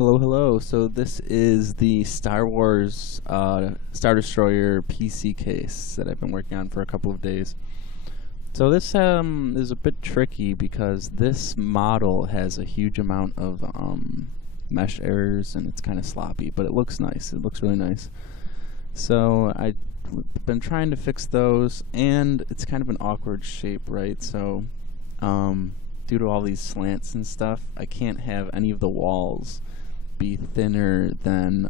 Hello, hello. So this is the Star Wars Star Destroyer PC case that I've been working on for a couple of days. So this is a bit tricky because this model has a huge amount of mesh errors and it's kind of sloppy, but it looks nice. It looks really nice. So I've been trying to fix those, and it's kind of an awkward shape, right? So due to all these slants and stuff, I can't have any of the walls be thinner than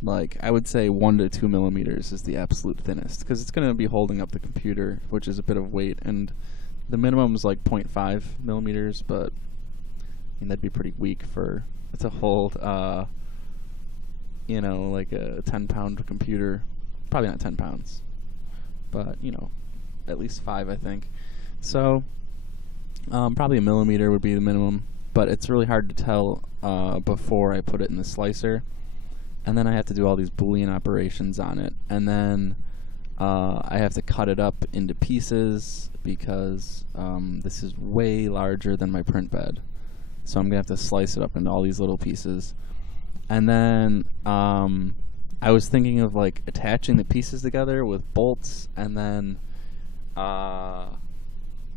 like I would say 1 to 2 millimeters is the absolute thinnest, because it's going to be holding up the computer, which is a bit of weight, and the minimum is like 0.5 millimeters, but I mean that'd be pretty weak for it to hold you know, like a 10-pound computer. Probably not 10 pounds, but you know, at least 5, I think. So probably a millimeter would be the minimum, but it's really hard to tell before I put it in the slicer, and then I have to do all these Boolean operations on it, and then I have to cut it up into pieces because this is way larger than my print bed, so I'm gonna have to slice it up into all these little pieces. And then I was thinking of like attaching the pieces together with bolts, and then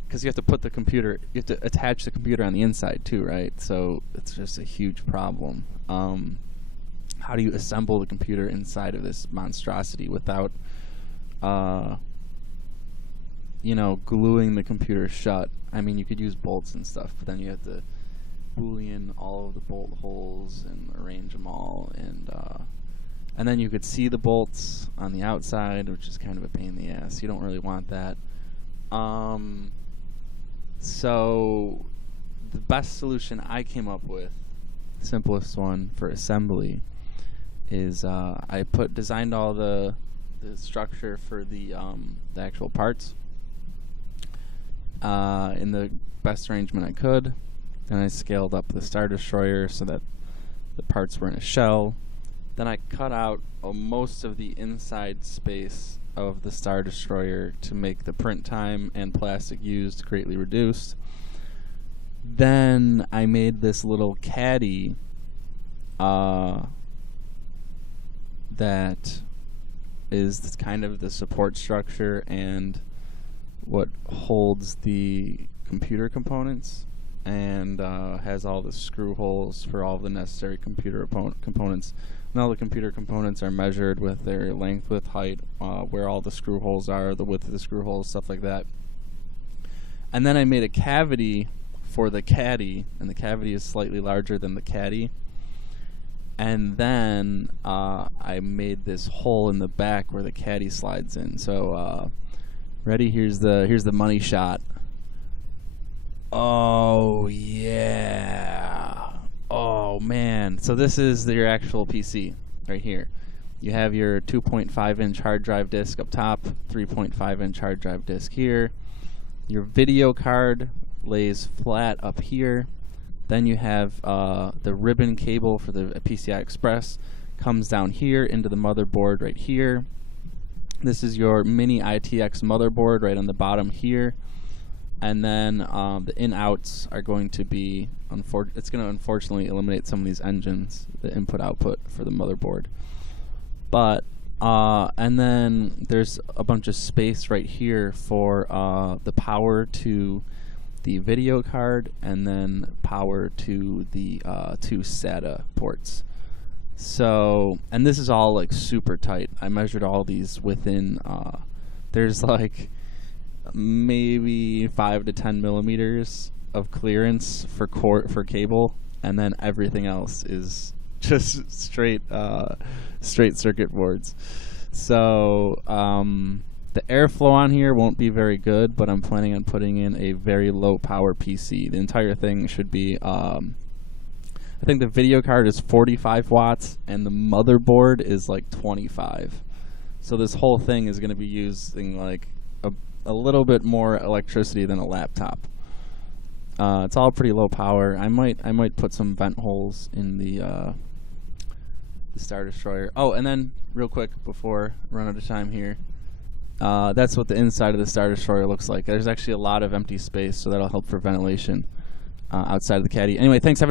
because you have to put the computer, you have to attach the computer on the inside too, right? So it's just a huge problem. How do you assemble the computer inside of this monstrosity without, you know, gluing the computer shut? I mean, you could use bolts and stuff, but then you have to Boolean all of the bolt holes and arrange them all, and then you could see the bolts on the outside, which is kind of a pain in the ass. You don't really want that. So the best solution I came up with, the simplest one for assembly, is I designed all the structure for the actual parts in the best arrangement I could. Then I scaled up the Star Destroyer so that the parts were in a shell. Then I cut out most of the inside space of the Star Destroyer to make the print time and plastic used greatly reduced. Then I made this little caddy that is kind of the support structure and what holds the computer components, and has all the screw holes for all the necessary computer components. And all the computer components are measured with their length, width, height, where all the screw holes are, the width of the screw holes, stuff like that. And then I made a cavity for the caddy, and the cavity is slightly larger than the caddy. And then I made this hole in the back where the caddy slides in. So ready? Here's the money shot. Oh yeah. Oh man. So this is your actual PC right here. You have your 2.5-inch hard drive disk up top, 3.5-inch hard drive disk here. Your video card lays flat up here. Then you have the ribbon cable for the PCI Express comes down here into the motherboard right here. This is your mini ITX motherboard right on the bottom here. And then the in-outs are going to be, it's going to unfortunately eliminate some of these engines, the input-output for the motherboard. But, and then there's a bunch of space right here for the power to the video card, and then power to the 2 SATA ports. So, and this is all like super tight. I measured all these within, there's like maybe 5 to 10 millimeters of clearance for cable, and then everything else is just straight circuit boards. So the airflow on here won't be very good, but I'm planning on putting in a very low power PC. The entire thing should be I think the video card is 45 watts and the motherboard is like 25. So this whole thing is going to be using like a little bit more electricity than a laptop. It's all pretty low power. I might put some vent holes in the Star Destroyer. Oh, and then real quick before I run out of time here, that's what the inside of the Star Destroyer looks like. There's actually a lot of empty space, so that'll help for ventilation outside of the caddy. Anyway, thanks everyone.